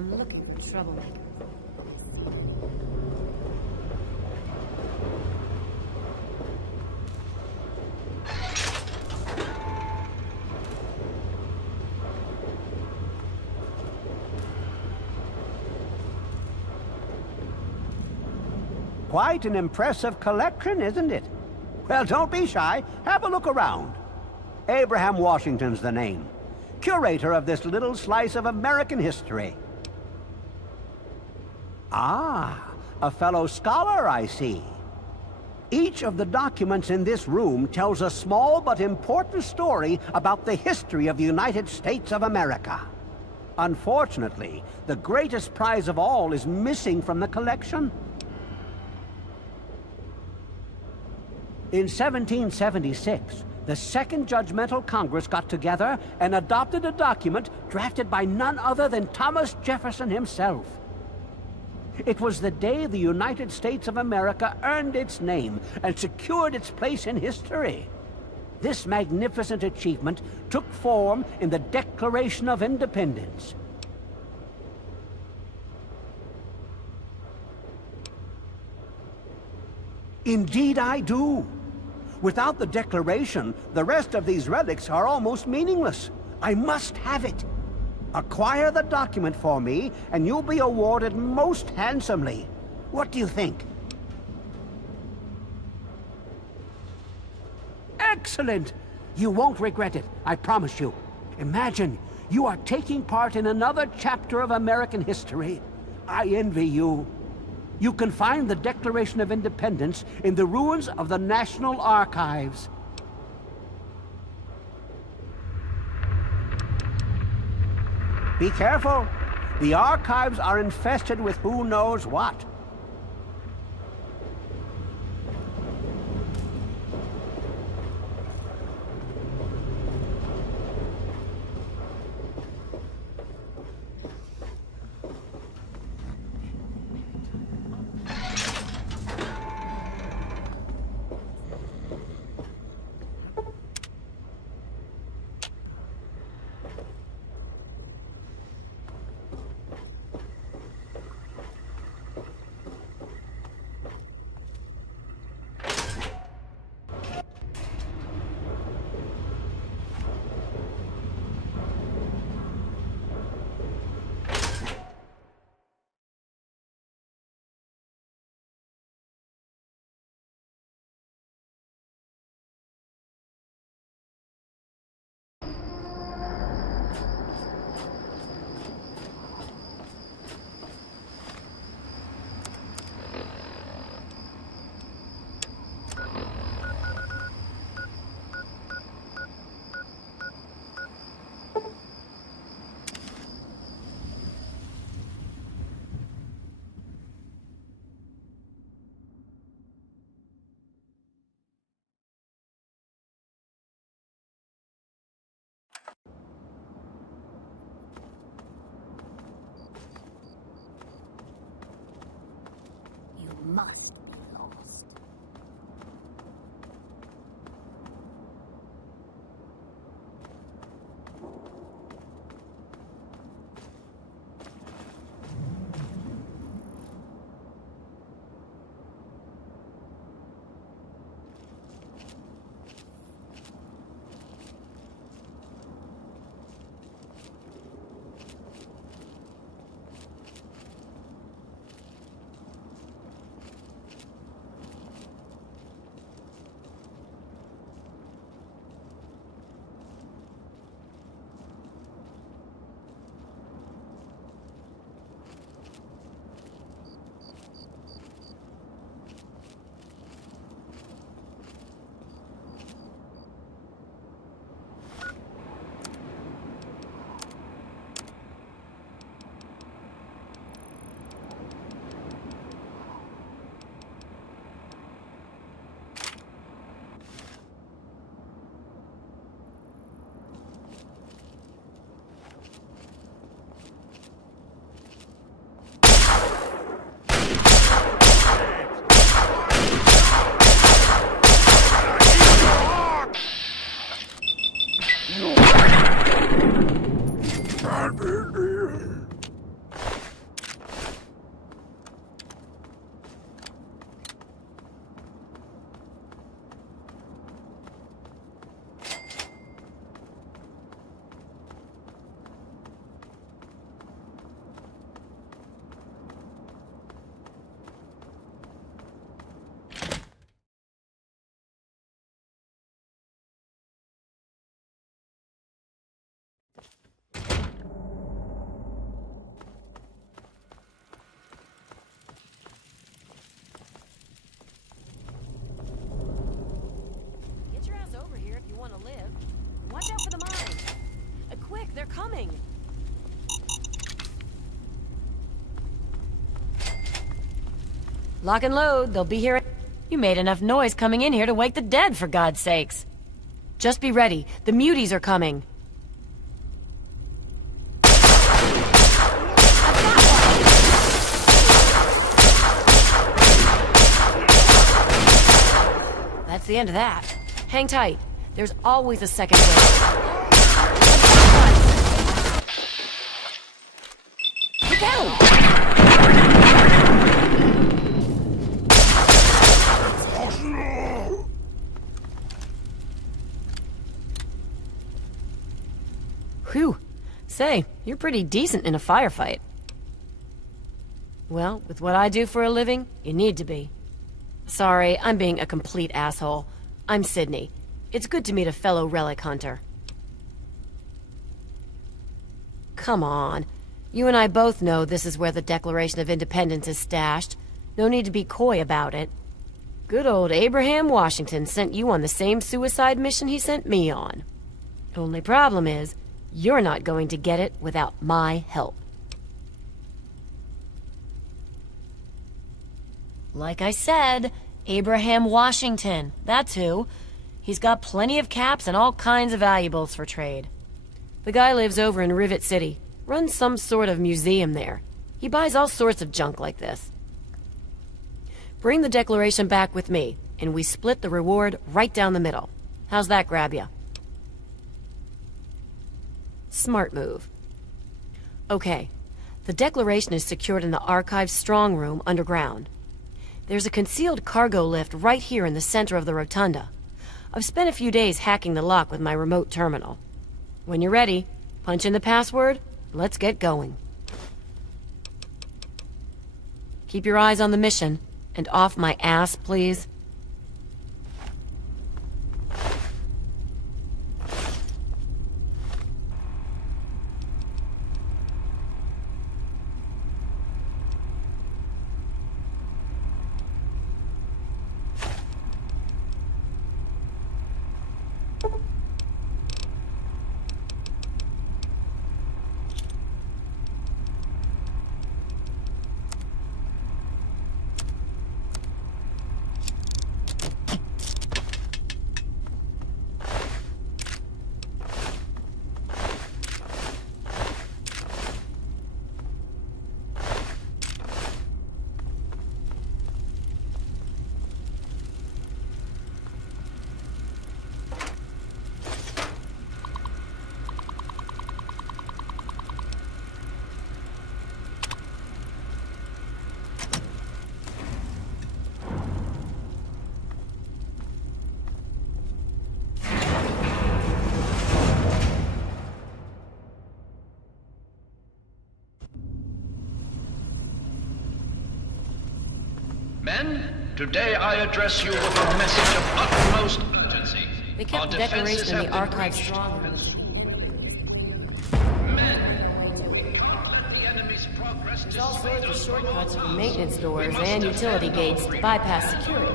I'm looking for troublemakers. Quite an impressive collection, isn't it? Well, don't be shy. Have a look around. Abraham Washington's the name. Curator of this little slice of American history. Ah, a fellow scholar, I see. Each of the documents in this room tells a small but important story about the history of the United States of America. Unfortunately, the greatest prize of all is missing from the collection. In 1776, the Second Judgmental Congress got together and adopted a document drafted by none other than Thomas Jefferson himself. It was the day the United States of America earned its name and secured its place in history. This magnificent achievement took form in the Declaration of Independence. Indeed I do. Without the Declaration, the rest of these relics are almost meaningless. I must have it. Acquire the document for me, and you'll be awarded most handsomely. What do you think? Excellent! You won't regret it, I promise you. Imagine, you are taking part in another chapter of American history. I envy you. You can find the Declaration of Independence in the ruins of the National Archives. Be careful. The archives are infested with who knows what. Must be lost. Lock and load, they'll be here. You made enough noise coming in here to wake the dead, for God's sakes. Just be ready. The muties are coming. That's the end of that. Hang tight. There's always a second wave. Look out! Whew. Say, you're pretty decent in a firefight. Well, with what I do for a living, you need to be. Sorry, I'm being a complete asshole. I'm Sydney. It's good to meet a fellow relic hunter. Come on. You and I both know this is where the Declaration of Independence is stashed. No need to be coy about it. Good old Abraham Washington sent you on the same suicide mission he sent me on. Only problem is, you're not going to get it without my help. Like I said, Abraham Washington, that's who. He's got plenty of caps and all kinds of valuables for trade. The guy lives over in Rivet City, runs some sort of museum there. He buys all sorts of junk like this. Bring the Declaration back with me, and we split the reward right down the middle. How's that grab ya? Smart move. Okay, the Declaration is secured in the Archive's strong room underground. There's a concealed cargo lift right here in the center of the rotunda. I've spent a few days hacking the lock with my remote terminal. When you're ready, punch in the password, let's get going. Keep your eyes on the mission, and off my ass, please. Men, today I address you with a message of utmost urgency. They kept the Declaration in the Archive strong room. Men, we can't let the enemy's progress There's all sorts of dissuade us shortcuts from from our maintenance goals. doors We must and defend utility our gates to freedom. bypass security.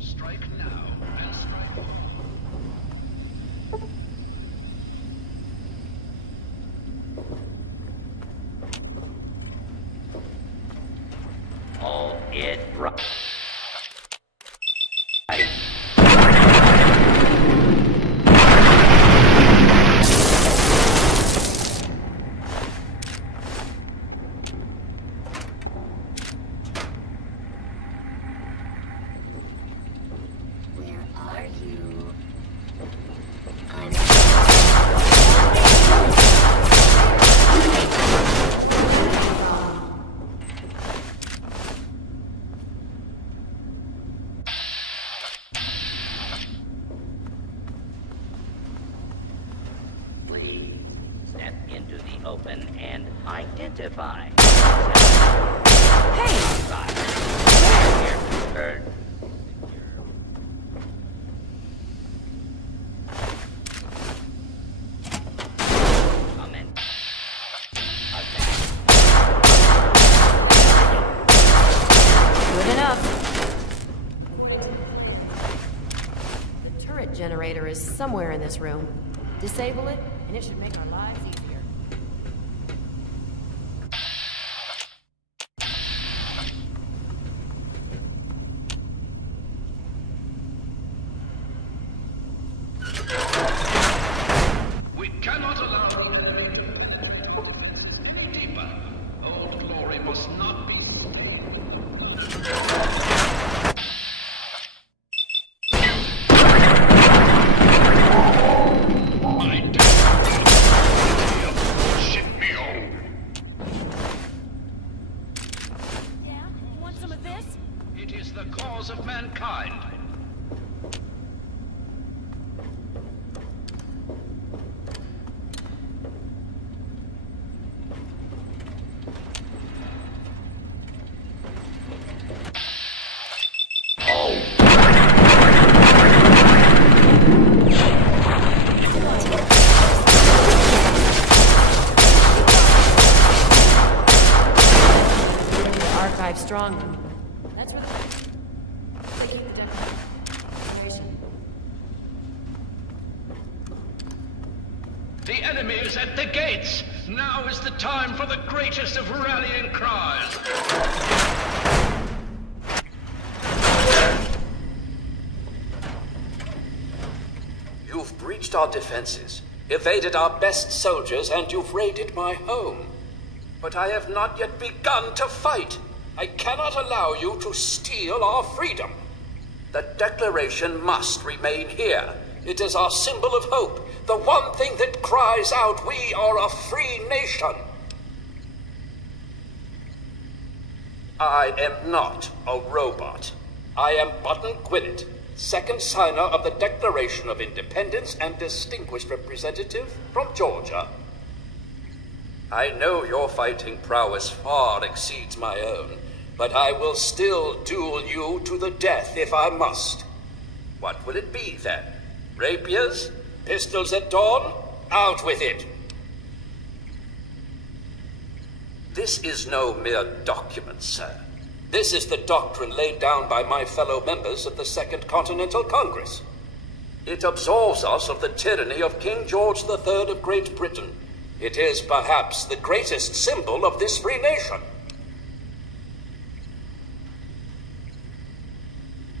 Strike now and strike. All it right. Where are you? I'm... Please step into the open and identify. Hey! Here, comment. Attack. Good enough. The turret generator is somewhere in this room. Disable it, and it should make our lives easier. We cannot allow any deeper. Old glory must not be Yeah? Want some of this? It is the cause of mankind. Archive strongly. That's where the keep the declaration. The enemy is at the gates. Now is the time for the greatest of rallying cries. You've breached our defenses, evaded our best soldiers, and you've raided my home. But I have not yet begun to fight. I cannot allow you to steal our freedom. The Declaration must remain here. It is our symbol of hope, the one thing that cries out, we are a free nation. I am not a robot. I am Button Gwinnett, second signer of the Declaration of Independence and distinguished representative from Georgia. I know your fighting prowess far exceeds my own, but I will still duel you to the death if I must. What will it be then? Rapiers? Pistols at dawn? Out with it! This is no mere document, sir. This is the doctrine laid down by my fellow members of the Second Continental Congress. It absolves us of the tyranny of King George III of Great Britain. It is perhaps the greatest symbol of this free nation.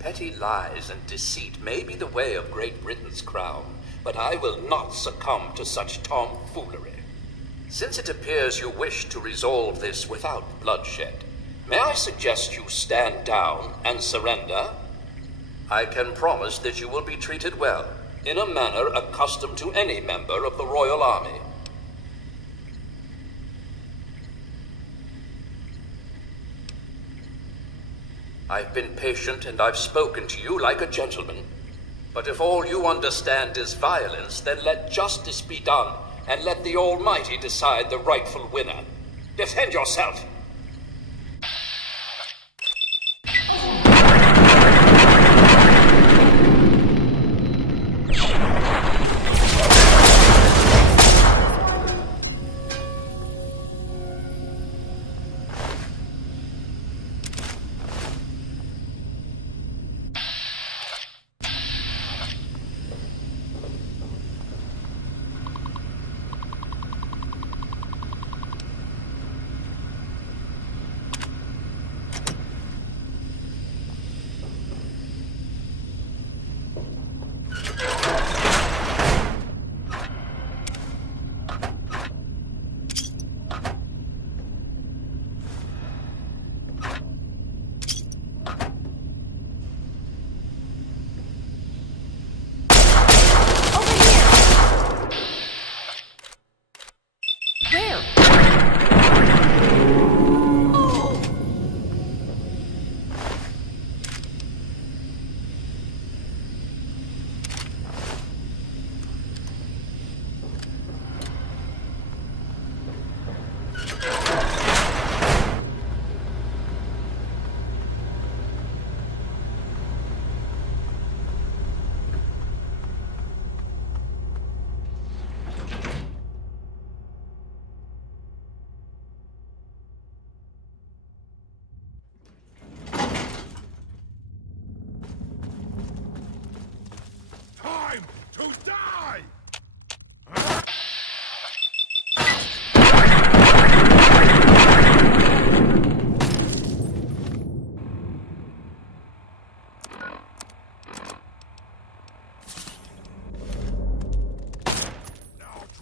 Petty lies and deceit may be the way of Great Britain's crown, but I will not succumb to such tomfoolery. Since it appears you wish to resolve this without bloodshed, may I suggest you stand down and surrender? I can promise that you will be treated well, in a manner accustomed to any member of the Royal Army. I've been patient and I've spoken to you like a gentleman. But if all you understand is violence, then let justice be done, and let the Almighty decide the rightful winner. Defend yourself!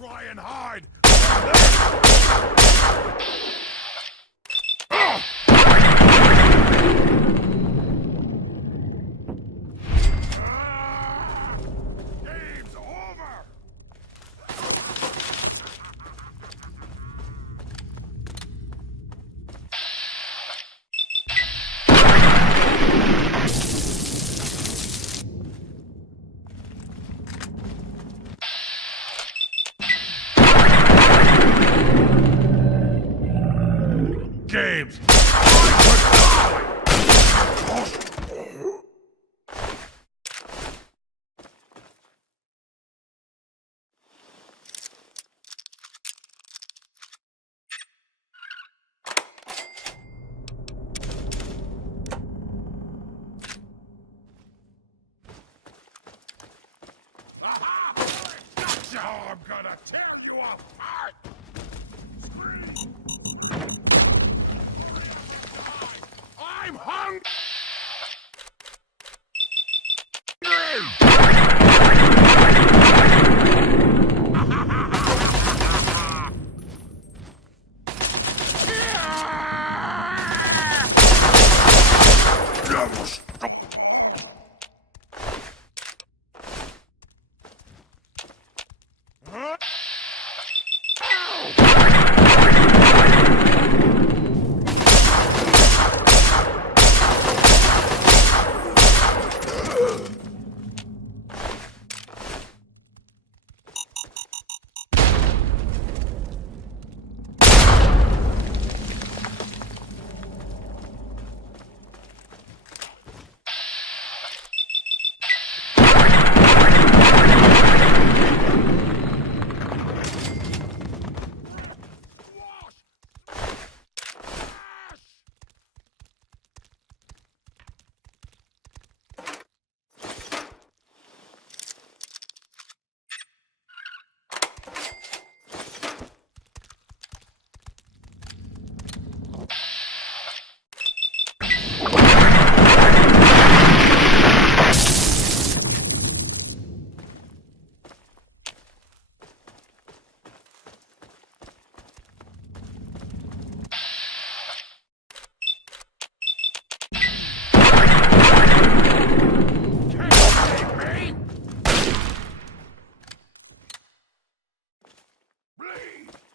try and hide! Game's over! Games! Aha! Gotcha! I'm gonna tear you apart! I'm hungry! Never stop! Bleed!